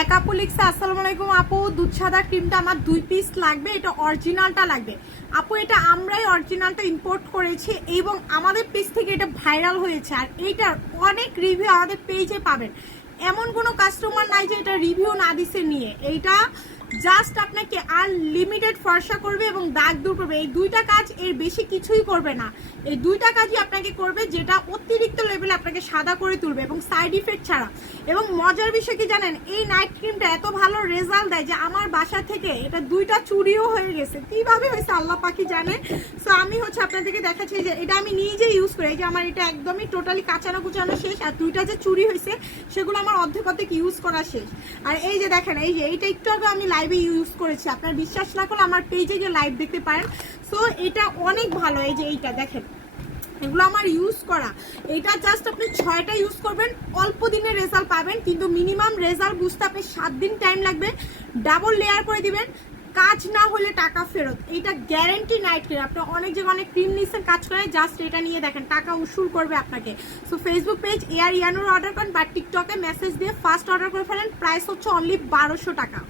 এক আপু লিখছে আসসালামু আলাইকুম আপু, দুধ সাদা ক্রিমটা আমার 2 পিস লাগবে, এটা অরিজিনালটা লাগবে। আপু এটা আমরাই অরিজিনালটা ইম্পোর্ট করেছি এবং আমাদের পেজ থেকে এটা ভাইরাল হয়েছে, আর এইটার অনেক রিভিউ আমাদের পেজে পাবেন। এমন কোনো কাস্টমার নাই যে এটা রিভিউ না দিছে নিয়ে। এইটা জাস্ট আপনাকে আনলিমিটেড ফর্সা করবে এবং দাগ দূর করবে। এই দুইটা কাজ, এর বেশি কিছুই করবে না। এই দুইটা কাজই আপনাকে করবে, যেটা অতিরিক্ত লেভেলে আপনাকে সাদা করে তুলবে এবং সাইড ইফেক্ট ছাড়া। এবং মজার বিষয় কি জানেন, এই নাইট ক্রিমটা এত ভালো রেজাল্ট দেয় যে আমার বাসা থেকে এটা 2টা চুরিও হয়ে গেছে। কিভাবে হয়েছে আল্লাহ পাকি জানে। সো আমি আপনাদেরকে দেখাচ্ছি যে এটা আমি নিজে ইউজ করি। এই যে আমার এটা একদমই টোটালি কাঁচানো কুচানো শেষ, আর 2টা যে চুরি হয়েছে সেগুলো আমার অর্ধেক ইউজ করা শেষ। আর এই যে দেখেন, এই যে এইটা একটু আগে আমি লাইভে ইউজ করেছি, আপনার বিশ্বাস না করলে আমার পেজে গিয়ে লাইভ দেখতে পারেন। সো এটা অনেক ভালো। এই যে এইটা দেখেন, এগুলো আমার ইউজ করা। এটা জাস্ট আপনি 6টা ইউজ করবেন, অল্প দিনে রেজাল্ট পাবেন, কিন্তু মিনিমাম রেজাল্ট বুঝতে আপনি 7 দিন টাইম লাগবে। ডাবল লেয়ার করে দিবেন, কাজ না হলে টাকা ফেরত। এটা গ্যারেন্টি নাইট ক্রিম। আপনি অনেক জায়গায় অনেক ক্রিম নিচ্ছেন কাজ করে, জাস্ট এটা নিয়ে দেখেন টাকা উসুল করবে আপনাকে। So Facebook page air Yanur order করেন বা টিকটকে মেসেজ দিয়ে ফার্স্ট অর্ডার করে ফেলেন। প্রাইস হচ্ছে অনলি 1200 টাকা।